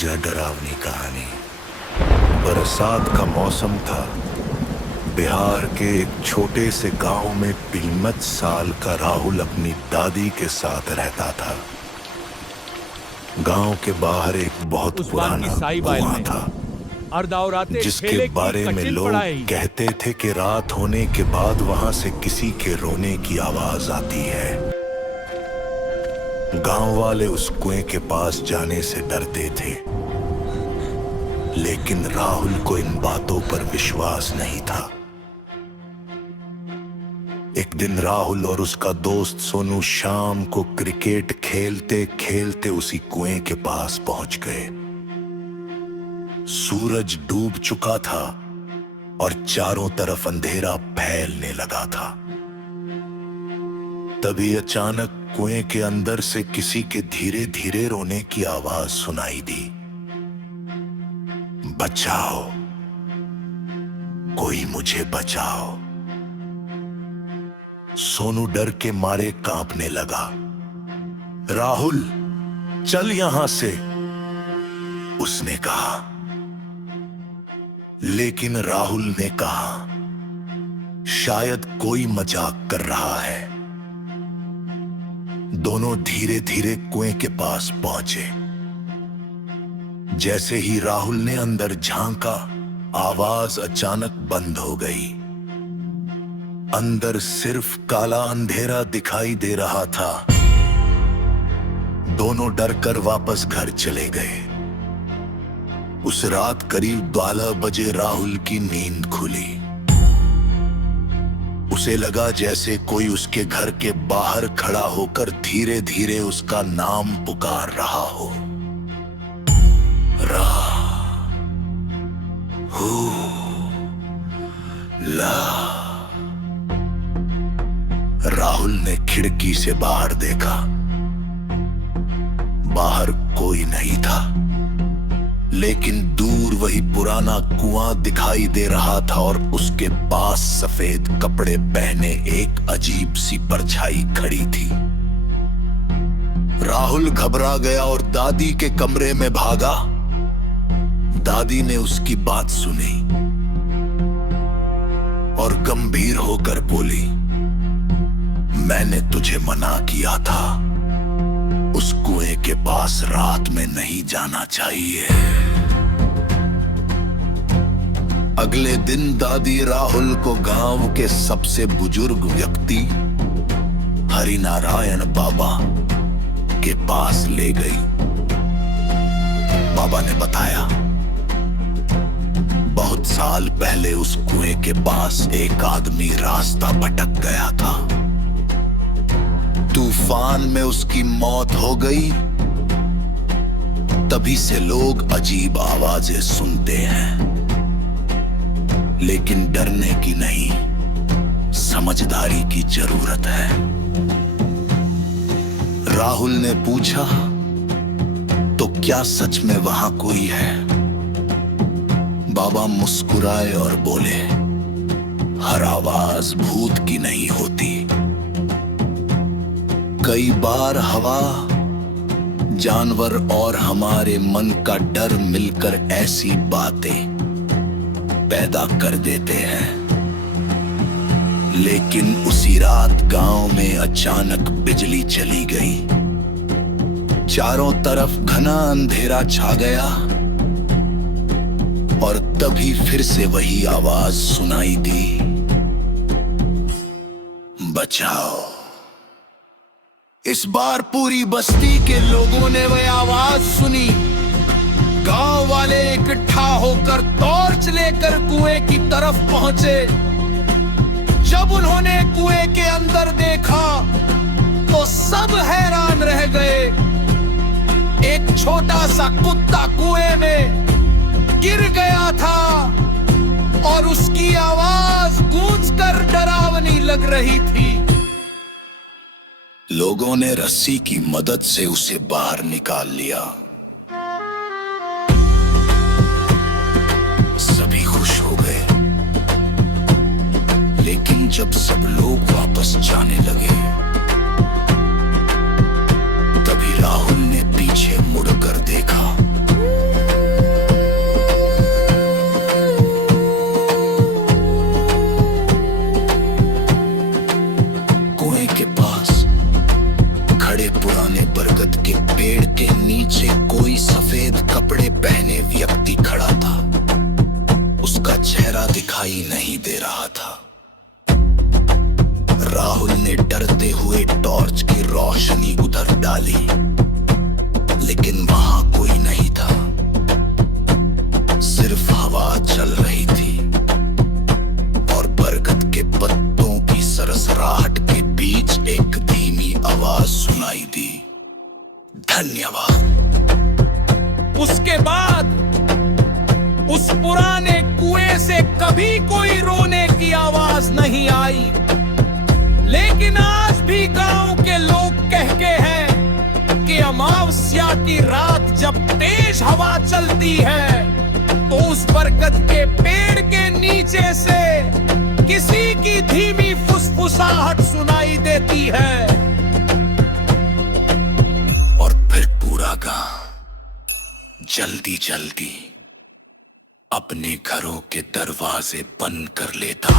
जा डरावनी कहानी। बरसात का मौसम था। बिहार के एक छोटे से गांव में 23 साल का राहुल अपनी दादी के साथ रहता था। गांव के बाहर एक बहुत पुराना कुआं था जिसके बारे में लोग कहते थे कि रात होने के बाद वहां से किसी के रोने की आवाज आती है। गांव वाले उस कुएं के पास जाने से डरते थे, लेकिन राहुल को इन बातों पर विश्वास नहीं था। एक दिन राहुल और उसका दोस्त सोनू शाम को क्रिकेट खेलते खेलते उसी कुएं के पास पहुंच गए। सूरज डूब चुका था और चारों तरफ अंधेरा फैलने लगा था। तभी अचानक कुएं के अंदर से किसी के धीरे धीरे रोने की आवाज सुनाई दी। बचाओ, कोई मुझे बचाओ। सोनू डर के मारे कांपने लगा। राहुल, चल यहां से, उसने कहा। लेकिन राहुल ने कहा, शायद कोई मजाक कर रहा है। दोनों धीरे धीरे कुएं के पास पहुंचे। जैसे ही राहुल ने अंदर झांका, आवाज अचानक बंद हो गई। अंदर सिर्फ काला अंधेरा दिखाई दे रहा था। दोनों डरकर वापस घर चले गए। उस रात करीब 12 बजे राहुल की नींद खुली। उसे लगा जैसे कोई उसके घर के बाहर खड़ा होकर धीरे धीरे उसका नाम पुकार रहा हो। राहुल ने खिड़की से बाहर देखा। बाहर कोई नहीं था, लेकिन दूर वही पुराना कुआं दिखाई दे रहा था और उसके पास सफेद कपड़े पहने एक अजीब सी परछाई खड़ी थी। राहुल घबरा गया और दादी के कमरे में भागा। दादी ने उसकी बात सुनी और गंभीर होकर बोली, मैंने तुझे मना किया था, उस कुएं के पास रात में नहीं जाना चाहिए। अगले दिन दादी राहुल को गांव के सबसे बुजुर्ग व्यक्ति हरिनारायण बाबा के पास ले गई। बाबा ने बताया, बहुत साल पहले उस कुएं के पास एक आदमी रास्ता भटक गया था। तूफान में उसकी मौत हो गई। तभी से लोग अजीब आवाजें सुनते हैं, लेकिन डरने की नहीं, समझदारी की जरूरत है। राहुल ने पूछा, तो क्या सच में वहां कोई है? बाबा मुस्कुराए और बोले, हर आवाज भूत की नहीं होती। कई बार हवा, जानवर और हमारे मन का डर मिलकर ऐसी बातें पैदा कर देते हैं। लेकिन उसी रात गांव में अचानक बिजली चली गई। चारों तरफ घना अंधेरा छा गया और तभी फिर से वही आवाज सुनाई दी, बचाओ। इस बार पूरी बस्ती के लोगों ने वह आवाज सुनी। गांव वाले इकट्ठा होकर टॉर्च लेकर कुएं की तरफ पहुंचे। जब उन्होंने कुएं के अंदर देखा तो सब हैरान रह गए। एक छोटा सा कुत्ता कुएं में गिर गया था और उसकी आवाज गूंजकर डरावनी लग रही थी। लोगों ने रस्सी की मदद से उसे बाहर निकाल लिया। सभी खुश हो गए, लेकिन जब सब लोग वापस जाने लगे, तभी राहुल ने पीछे मुड़कर देखा। चल रही थी और बरगद के पत्तों की सरसराहट के बीच एक धीमी आवाज सुनाई दी, धन्यवाद। उसके बाद उस पुराने कुएं से कभी कोई रोने की आवाज नहीं आई, लेकिन आज भी गांव के लोग कहते हैं कि अमावस्या की रात जब तेज हवा चलती है तो उस बरगद के पेड़ के नीचे से किसी की धीमी फुसफुसाहट सुनाई देती है और फिर पूरा गांव जल्दी जल्दी अपने घरों के दरवाजे बंद कर लेता।